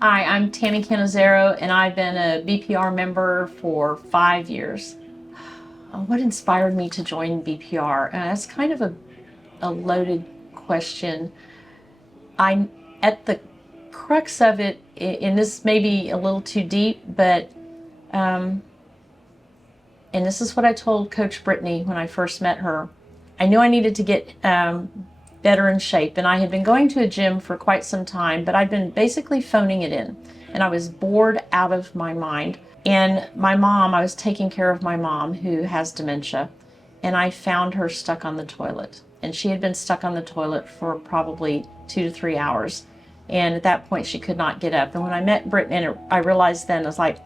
Hi, I'm Tammy Canizero, and I've been a BPR member for 5 years. What inspired me to join BPR? That's kind of a loaded question. I, at the crux of it, and this may be a little too deep, but, and this is what I told Coach Brittany when I first met her. I knew I needed to get better in shape, and I had been going to a gym for quite some time, but I'd been basically phoning it in, and I was bored out of my mind. And my mom, I was taking care of my mom who has dementia, and I found her stuck on the toilet. And she had been stuck on the toilet for probably 2 to 3 hours. And at that point, she could not get up. And when I met Brittany, I realized then, I was like,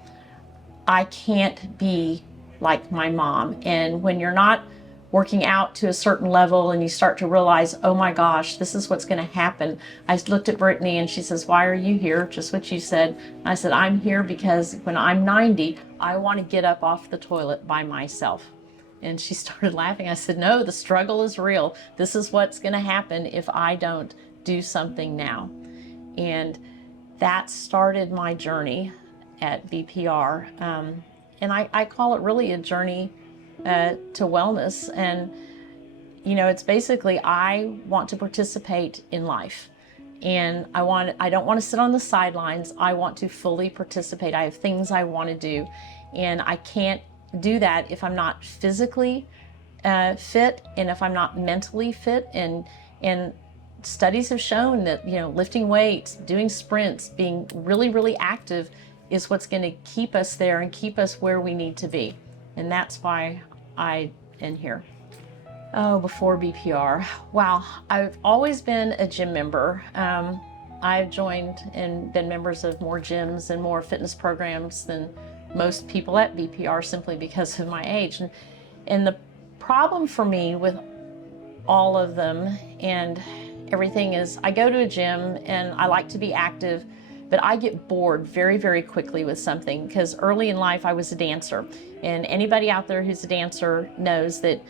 I can't be like my mom. And when you're not working out to a certain level and you start to realize, oh my gosh, this is what's going to happen. I looked at Brittany and she says, why are you here? Just what you said. I said, I'm here because when I'm 90, I want to get up off the toilet by myself. And she started laughing. I said, no, the struggle is real. This is what's going to happen if I don't do something now. And that started my journey at BPR. And I call it really a journey to wellness. And, you know, it's basically, I want to participate in life. And I don't want to sit on the sidelines. I want to fully participate. I have things I want to do. And I can't do that if I'm not physically fit and if I'm not mentally fit. And studies have shown that, you know, lifting weights, doing sprints, being really, really active is what's going to keep us there and keep us where we need to be. And that's why I am here. Oh, before BPR. Wow, I've always been a gym member. I've joined and been members of more gyms and more fitness programs than most people at BPR simply because of my age. And the problem for me with all of them and everything is I go to a gym and I like to be active, but I get bored very, very quickly with something because early in life I was a dancer. And anybody out there who's a dancer knows that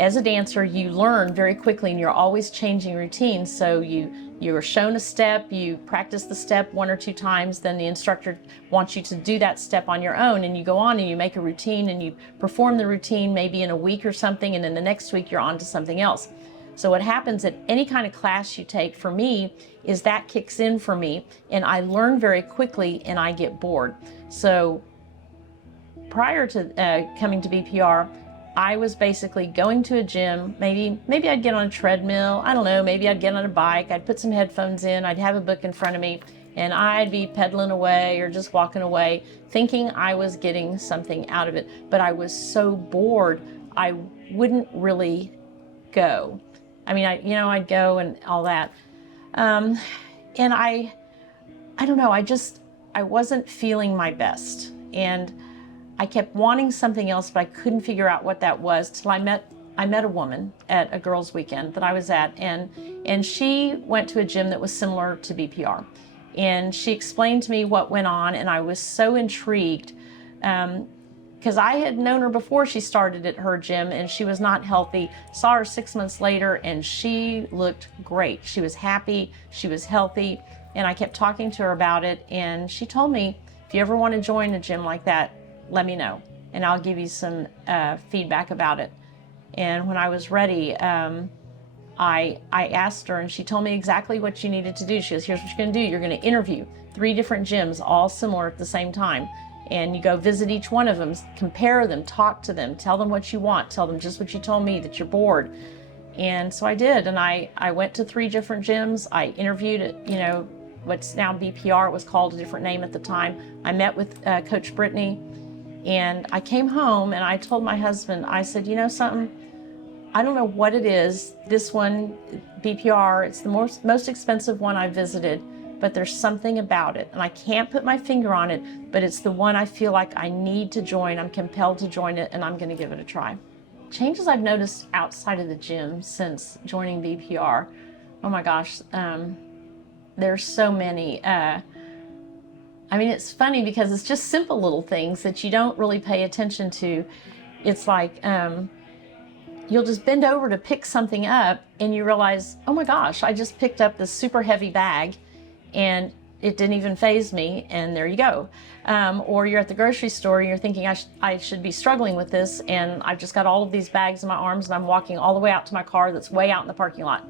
as a dancer, you learn very quickly and you're always changing routines. So you're shown a step, you practice the step 1 or 2 times, then the instructor wants you to do that step on your own, and you go on and you make a routine and you perform the routine maybe in a week or something, and then the next week you're on to something else. So what happens at any kind of class you take, for me, is that kicks in for me and I learn very quickly and I get bored. So prior to coming to BPR, I was basically going to a gym. Maybe I'd get on a treadmill. I don't know, maybe I'd get on a bike. I'd put some headphones in. I'd have a book in front of me and I'd be pedaling away or just walking away thinking I was getting something out of it. But I was so bored, I wouldn't really go. I mean, I'd go and all that. And I don't know, I wasn't feeling my best. And I kept wanting something else, but I couldn't figure out what that was till I met a woman at a girls' weekend that I was at, and she went to a gym that was similar to BPR. And she explained to me what went on, and I was so intrigued because I had known her before she started at her gym, and she was not healthy. Saw her 6 months later, and she looked great. She was happy, she was healthy, and I kept talking to her about it, and she told me, if you ever want to join a gym like that, let me know, and I'll give you some feedback about it. And when I was ready, I asked her, and she told me exactly what you needed to do. She goes, here's what you're going to do. You're going to interview 3 different gyms, all similar at the same time. And you go visit each one of them, compare them, talk to them, tell them what you want, tell them just what you told me, that you're bored. And so I did, and I went to 3 different gyms. I interviewed at, what's now BPR. It was called a different name at the time. I met with Coach Brittany. And I came home and I told my husband, I said, you know something, I don't know what it is. This one, BPR, it's the most expensive one I visited, but there's something about it. And I can't put my finger on it, but it's the one I feel like I need to join. I'm compelled to join it, and I'm going to give it a try. Changes I've noticed outside of the gym since joining BPR, oh my gosh, there's so many. I mean, it's funny because it's just simple little things that you don't really pay attention to. It's like you'll just bend over to pick something up and you realize, oh my gosh, I just picked up this super heavy bag and it didn't even faze me, and there you go. Or you're at the grocery store and you're thinking, I should be struggling with this, and I've just got all of these bags in my arms and I'm walking all the way out to my car that's way out in the parking lot.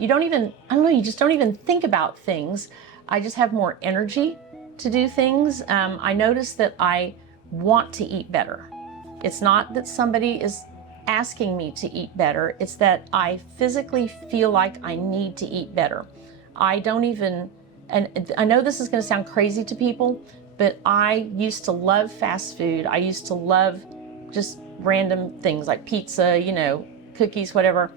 You don't even, I don't know, you just don't even think about things. I just have more energy to do things. I notice that I want to eat better. It's not that somebody is asking me to eat better, it's that I physically feel like I need to eat better. I don't even, and I know this is going to sound crazy to people, but I used to love fast food. I used to love just random things like pizza, you know, cookies, whatever.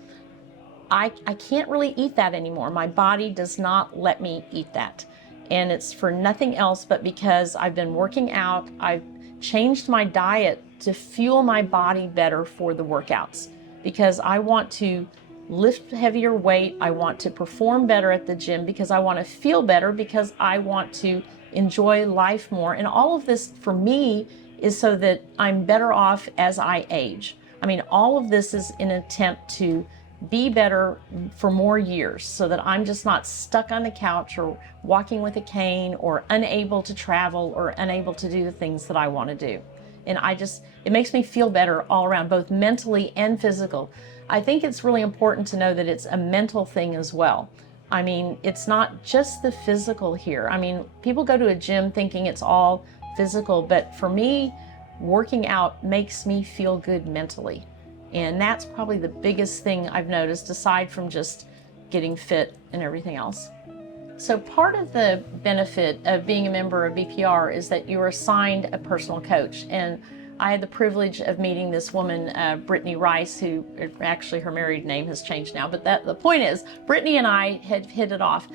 I can't really eat that anymore. My body does not let me eat that. And it's for nothing else but because I've been working out. I've changed my diet to fuel my body better for the workouts, because I want to lift heavier weight. I want to perform better at the gym because I want to feel better, because I want to enjoy life more. And all of this for me is so that I'm better off as I age. I mean, all of this is an attempt to be better for more years, so that I'm just not stuck on the couch or walking with a cane or unable to travel or unable to do the things that I want to do. And it makes me feel better all around, both mentally and physical. I think it's really important to know that it's a mental thing as well. I mean, it's not just the physical here. I mean, people go to a gym thinking it's all physical, but for me, working out makes me feel good mentally. And that's probably the biggest thing I've noticed, aside from just getting fit and everything else. So part of the benefit of being a member of BPR is that you are assigned a personal coach. And I had the privilege of meeting this woman, Brittany Rice, who actually her married name has changed now, but the point is, Brittany and I had hit it off.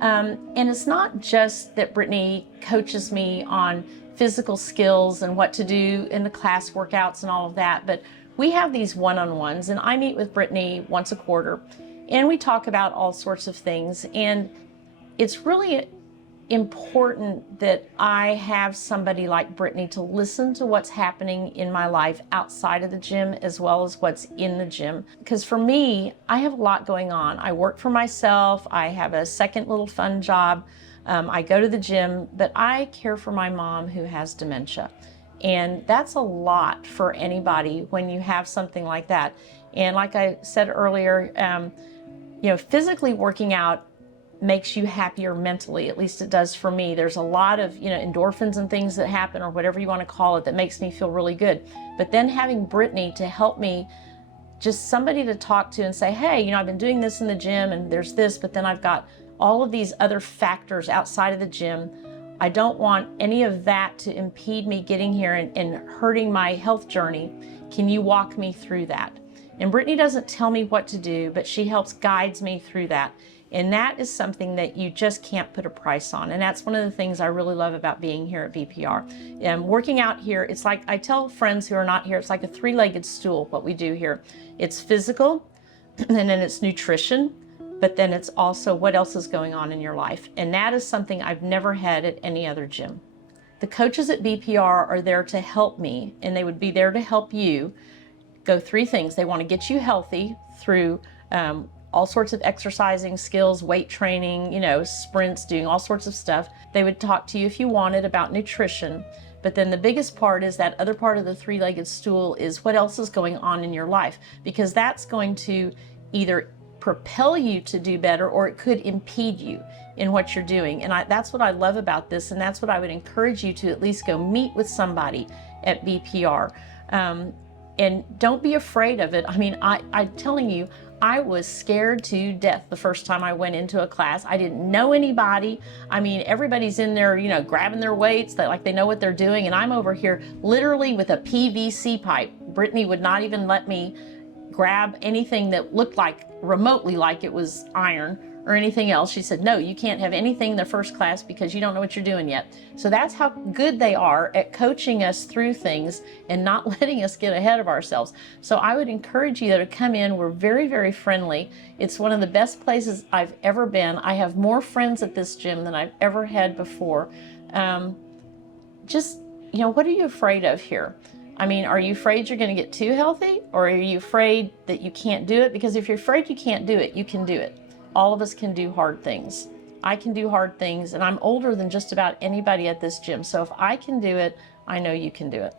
And it's not just that Brittany coaches me on physical skills and what to do in the class workouts and all of that, but we have these one-on-ones, and I meet with Brittany once a quarter, and we talk about all sorts of things. And it's really important that I have somebody like Brittany to listen to what's happening in my life outside of the gym as well as what's in the gym. Because for me, I have a lot going on. I work for myself. I have a second little fun job. I go to the gym, but I care for my mom who has dementia. And that's a lot for anybody when you have something like that. And like I said earlier, physically working out makes you happier mentally. At least it does for me. There's a lot of, endorphins and things that happen, or whatever you want to call it, that makes me feel really good. But then having Brittany to help me, just somebody to talk to and say, hey, I've been doing this in the gym and there's this, but then I've got all of these other factors outside of the gym. I don't want any of that to impede me getting here and hurting my health journey. Can you walk me through that? And Brittany doesn't tell me what to do, but she helps guides me through that. And that is something that you just can't put a price on. And that's one of the things I really love about being here at BPR. And working out here, it's like, I tell friends who are not here, it's like a three-legged stool, what we do here. It's physical, and then it's nutrition, but then it's also what else is going on in your life. And that is something I've never had at any other gym. The coaches at BPR are there to help me, and they would be there to help you go three things. They want to get you healthy through all sorts of exercising skills, weight training, sprints, doing all sorts of stuff. They would talk to you if you wanted about nutrition. But then the biggest part is that other part of the three-legged stool is what else is going on in your life, because that's going to either propel you to do better, or it could impede you in what you're doing. And that's what I love about this, and that's what I would encourage you to at least go meet with somebody at BPR. And don't be afraid of it. I mean, I'm telling you, I was scared to death the first time I went into a class. I didn't know anybody. I mean, everybody's in there, grabbing their weights, like they know what they're doing. And I'm over here literally with a PVC pipe. Brittany would not even let me grab anything that looked remotely like it was iron or anything else. She said, no, you can't have anything in the first class because you don't know what you're doing yet. So that's how good they are at coaching us through things and not letting us get ahead of ourselves. So I would encourage you to come in. We're very, very friendly. It's one of the best places I've ever been. I have more friends at this gym than I've ever had before. What are you afraid of here? I mean, are you afraid you're going to get too healthy, or are you afraid that you can't do it? Because if you're afraid you can't do it, you can do it. All of us can do hard things. I can do hard things, and I'm older than just about anybody at this gym. So if I can do it, I know you can do it.